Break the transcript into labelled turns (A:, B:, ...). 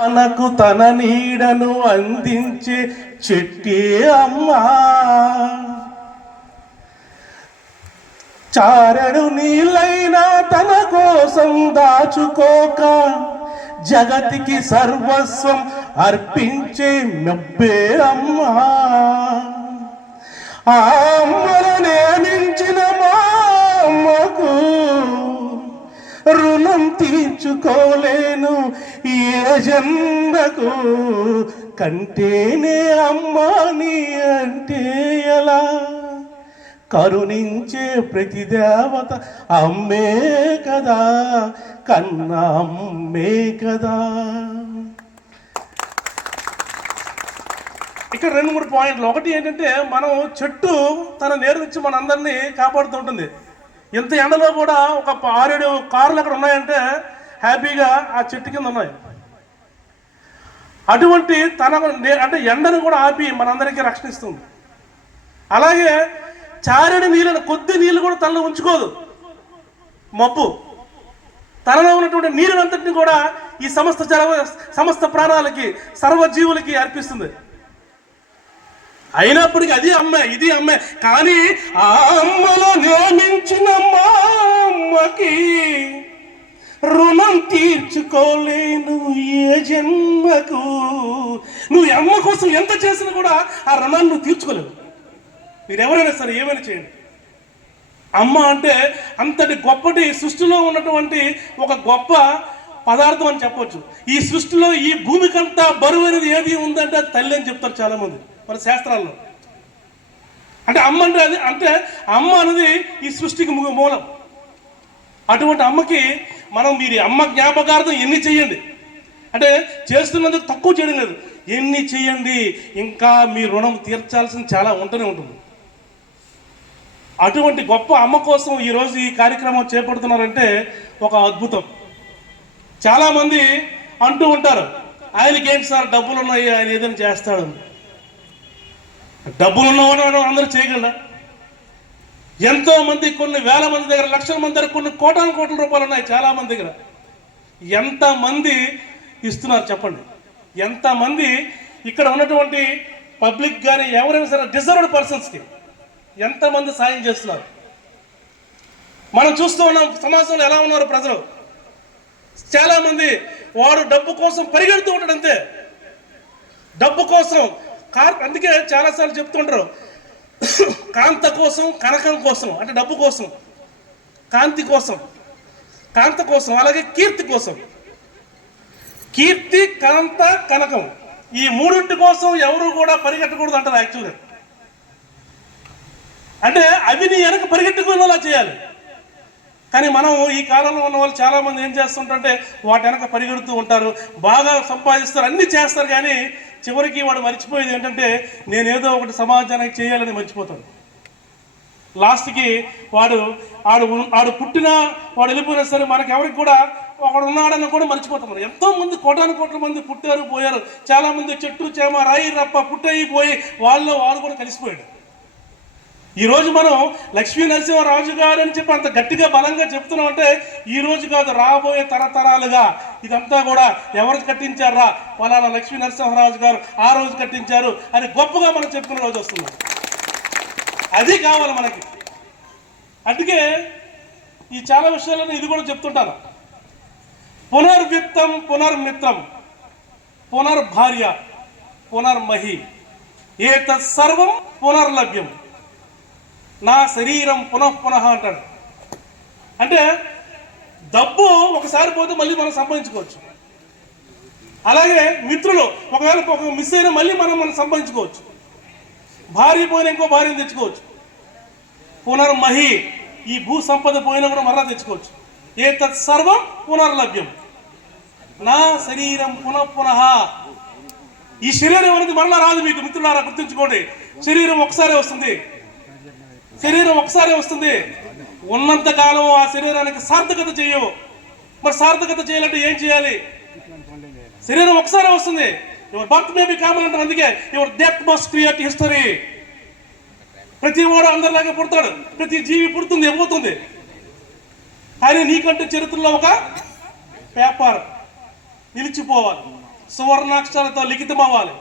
A: మనకు తన నీడను అందించే చెట్టే అమ్మా. చారడు నీళ్ళైనా తన కోసం దాచుకోక జగతికి సర్వస్వం అర్పించే మెబ్బే అమ్మా. అమ్మ తీర్చుకోలేను ఏ జన్మకు కంటేనే అమ్మాని అంటే ఎలా? కరుణించే ప్రతి దేవత అమ్మే కదా కన్నా అమ్మే కదా. ఇక్కడ రెండు మూడు పాయింట్లు. ఒకటి ఏంటంటే మనం చెట్టు తన నీరు నుంచి మన అందరినీ కాపాడుతూ ఉంటుంది. ఇంత ఎండలో కూడా ఒక ఆరేడు కార్లు అక్కడ ఉన్నాయంటే హ్యాపీగా ఆ చెట్టు కింద ఉన్నాయి. అటువంటి తన అంటే ఎండను కూడా ఆపి మనందరికీ రక్షణ ఇస్తుంది అలాగే చారడి నీళ్ళను కొద్ది నీళ్ళు కూడా తనలో ఉంచుకోదు. మబ్బు. తనలో ఉన్నటువంటి నీరునంతటిని కూడా ఈ సమస్త జల సమస్త ప్రాణాలకి సర్వజీవులకి అర్పిస్తుంది. అయినప్పటికీ అది అమ్మే ఇది అమ్మే. కానీ ఆ అమ్మలో నియమించిన మా అమ్మకి తీర్చుకోలేను ఏ జన్మకు. నువ్వు అమ్మ కోసం ఎంత చేసినా కూడా ఆ రుణాన్ని నువ్వు తీర్చుకోలేవు. మీరు ఎవరైనా సరే ఏమైనా చేయండి. అమ్మ అంటే అంతటి గొప్పటి సృష్టిలో ఉన్నటువంటి ఒక గొప్ప పదార్థం అని చెప్పొచ్చు. ఈ సృష్టిలో ఈ భూమికంతా బరువు అనేది ఏది ఉందంటే అది తల్లి అని చెప్తారు చాలామంది మన శాస్త్రాల్లో. అంటే అమ్మ అంటే అది అంటే అమ్మ అనేది ఈ సృష్టికి మూలం. అటువంటి అమ్మకి మనం మీరు అమ్మ జ్ఞాపకార్థం ఎన్ని చేయండి? అంటే చేస్తున్నందుకు తక్కువ చేయడం లేదు. ఎన్ని చేయండి? ఇంకా మీ రుణం తీర్చాల్సింది చాలా ఉంటూనే ఉంటుంది. అటువంటి గొప్ప అమ్మ కోసం ఈరోజు ఈ కార్యక్రమం చేపడుతున్నారంటే ఒక అద్భుతం. చాలామంది అంటూ ఉంటారు ఆయనకి ఏంటి సార్? డబ్బులు ఉన్నాయి ఆయన ఏదైనా చేస్తాడు. డబ్బులు ఉన్నవాడు అందరూ చేయగలరా? ఎంతో మంది కొన్ని వేల మంది దగ్గర లక్షల మంది దగ్గర కొన్ని కోటాను కోట్ల రూపాయలు ఉన్నాయి చాలా మంది దగ్గర. ఎంతమంది ఇస్తున్నారు చెప్పండి. ఎంతమంది ఇక్కడ ఉన్నటువంటి పబ్లిక్ కానీ ఎవరైనా సరే డిజర్వ్డ్ పర్సన్స్కి ఎంతమంది సాయం చేస్తున్నారు? మనం చూస్తూ ఉన్నాం సమాజంలో ఎలా ఉన్నారు ప్రజలు. చాలామంది వాడు డబ్బు కోసం పరిగెడుతూ ఉంటాడు అంతే. డబ్బు కోసం కార్ అందుకే చాలాసార్లు చెప్తుంటారు. కాంత కోసం కనకం కోసం అంటే డబ్బు కోసం కాంతి కోసం కాంత కోసం అలాగే కీర్తి కోసం. కీర్తి కాంత కనకం ఈ మూడింటి కోసం ఎవరు కూడా పరిగెట్టకూడదు అంటారు యాక్చువల్గా. అంటే అవి నీ వెనక పరిగెట్టుకునేలా చేయాలి. కానీ మనం ఈ కాలంలో ఉన్న వాళ్ళు చాలామంది ఏం చేస్తుంటారంటే వాటి వెనక పరిగెడుతూ ఉంటారు బాగా సంపాదిస్తారు అన్ని చేస్తారు కానీ చివరికి వాడు మర్చిపోయేది ఏంటంటే నేనేదో ఒకటి సమాజానికి చేయాలని మర్చిపోతాడు. లాస్ట్కి వాడు ఆడు ఆడు పుట్టినా వాడు వెళ్ళిపోయినా సరే మనకి ఎవరికి కూడా ఒకడు ఉన్నాడని కూడా మర్చిపోతాం ఎంతో మంది కోటాను కోట్ల మంది పుట్టారు పోయారు. చాలా మంది చెట్టు చేమ రాయి రప్ప పుట్టయి పోయి వాళ్ళు వాడు కూడా కలిసిపోయాడు. ఈరోజు మనం లక్ష్మీ నరసింహరాజు గారు అని చెప్పి అంత గట్టిగా బలంగా చెప్తున్నాం అంటే ఈ రోజు కాదు రాబోయే తరతరాలుగా ఇదంతా కూడా ఎవరు కట్టించారా? ఫలానా లక్ష్మీ నరసింహరాజు గారు ఆ రోజు కట్టించారు అని గొప్పగా మనం చెప్పుకునే రోజు వస్తుంది. అది కావాలి మనకి. అందుకే ఈ చాలా విషయాలను ఇది కూడా చెప్తుంటాను. పునర్విత్తం పునర్మిత్రం పునర్భార్య పునర్మహి. ఏతత్ సర్వం పునర్లభ్యం. నా శరీరం పునః పునః అంటాడు. అంటే డబ్బు ఒకసారి పోతే మళ్ళీ మనం సంపాదించుకోవచ్చు. అలాగే మిత్రులు ఒకవేళ ఒక మిస్ అయినా మళ్ళీ మనం మనం సంపాదించుకోవచ్చు. భార్య పోయిన ఇంకో భార్యను తెచ్చుకోవచ్చు. పునర్మహి ఈ భూ సంపద పోయినా కూడా మరలా తెచ్చుకోవచ్చు. ఏ తత్ సర్వం పునర్లభ్యం. నా శరీరం పునః పునః. ఈ శరీరం అనేది మరలా రాదు మీకు మిత్రులారా గుర్తుంచుకోండి. శరీరం ఒకసారి వస్తుంది. శరీరం ఒకసారి వస్తుంది. ఉన్నంత కాలం ఆ శరీరానికి సార్థకత చేయవు. మరి సార్థకత చేయాలంటే ఏం చేయాలి? శరీరం ఒకసారి వస్తుంది. Your birth may be common అంటారు అందుకే. Your death must create history ప్రతి వాడు అందరిలాగే పుడతాడు. ప్రతి జీవి పుడుతుంది పోతుంది కానీ నీకంటే చరిత్రలో ఒక పేపర్ నిలిచిపోవాలి. సువర్ణాక్షరాలతో లిఖితం అవ్వాలి